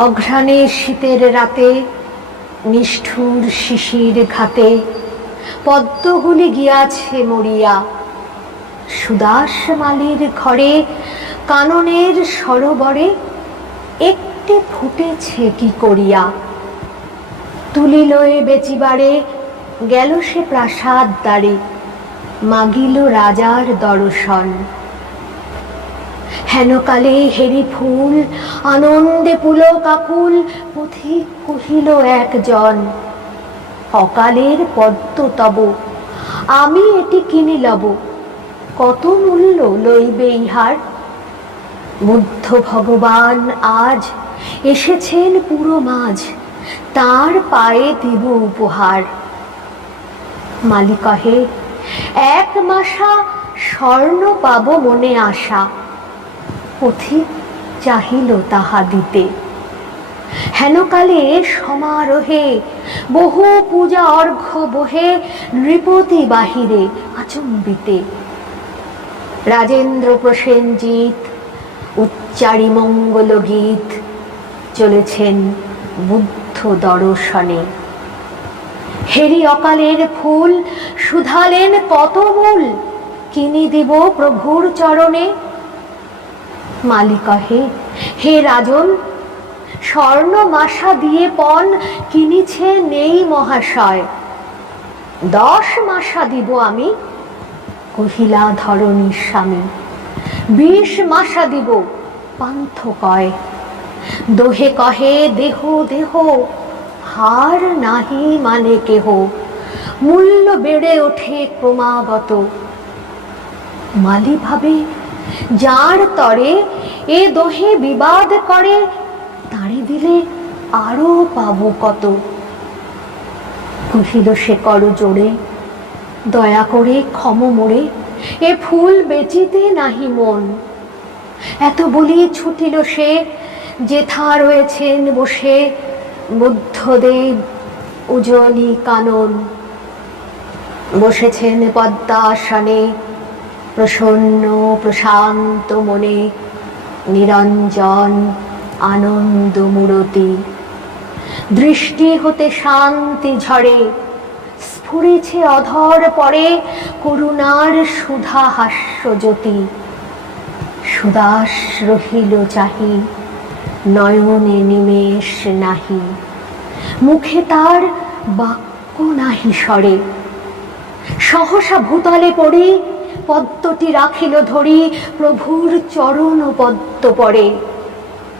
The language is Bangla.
অঘ্রাণে শীতের রাতে নিষ্ঠুর শিশির ঘাতে পদ্মগুলি গিয়াছে মরিয়া। সুদাস মালির ঘরে কাননের সরোবরে একটি ফুটেছে কি করিয়া। তুলি লয়ে বেচিবারে গেল সে প্রাসাদ দ্বারে, মাগিল রাজার দর্শন। হেনকালে হেরি ফুল আনন্দে পুলক আকুল, পথিক কহিল একজন, অকালের পদ্ম তব, আমি এটি কিনি লব, কত মূল্য লইবে ইহার। বুদ্ধ ভগবান আজ এসেছেন পুরো মাঝ, তার পায়ে দিব উপহার। মালি কহে, এক মাসা স্বর্ণ পাব মনে আশা, পথিক চাহিল তাহা দিতে। হেনকালে সমারোহে বহু পূজা অর্ঘ্য বহে, নৃপতি বাহিরে আচম্বিতে। রাজেন্দ্র প্রসেনজিৎ উচ্চারি মঙ্গল গীত, চলেছেন বুদ্ধ দর্শনে। হেরি অকালের ফুল শুধালেন কত মূল, কিনি দিব প্রভুর চরণে। মালি কহে, হে রাজন, স্বর্ণ মাসা দিয়ে পণ কিনিছে নেই মহাশয়, 10 মাসা দিব আমি। কহিলা ধরণীর স্বামী, 20 মাসা দিব, পান্থ কয়। দোহে কহে, দেহ দেহ, হার নাহি মানে কেহ, মূল্য বেড়ে ওঠে ক্রমাগত। মালি ভাবে, যার তরে এ দোহে বিবাদ করে, তারে দিলে আরো পাবো কত। কহিল সে কর জোড়ে, দয়া করে ক্ষম মোরে, এ ফুল বেচিতে নাহি মন। এত বলি ছুটিল সে, যেথা রয়েছেন বসে বুদ্ধদেব উজ্জ্বলী কানন। বসেছেন পদ্মাসনে প্রসন্ন প্রশান্ত মনে, নিরঞ্জন আনন্দ মূরতি। দৃষ্টি হতে শান্তি ঝরে, স্ফুরেছে অধর পরে করুণার সুধা হাস্য জ্যোতি। সুদাস রহিল চাহি, নয়নে নিমেষ নাহি, মুখে তার বাক্য নাহি সরে। সহসা ভূতলে পড়ি পদ্মটি রাখিল ধরি, প্রভুর চরণ পদ্ম পড়ে।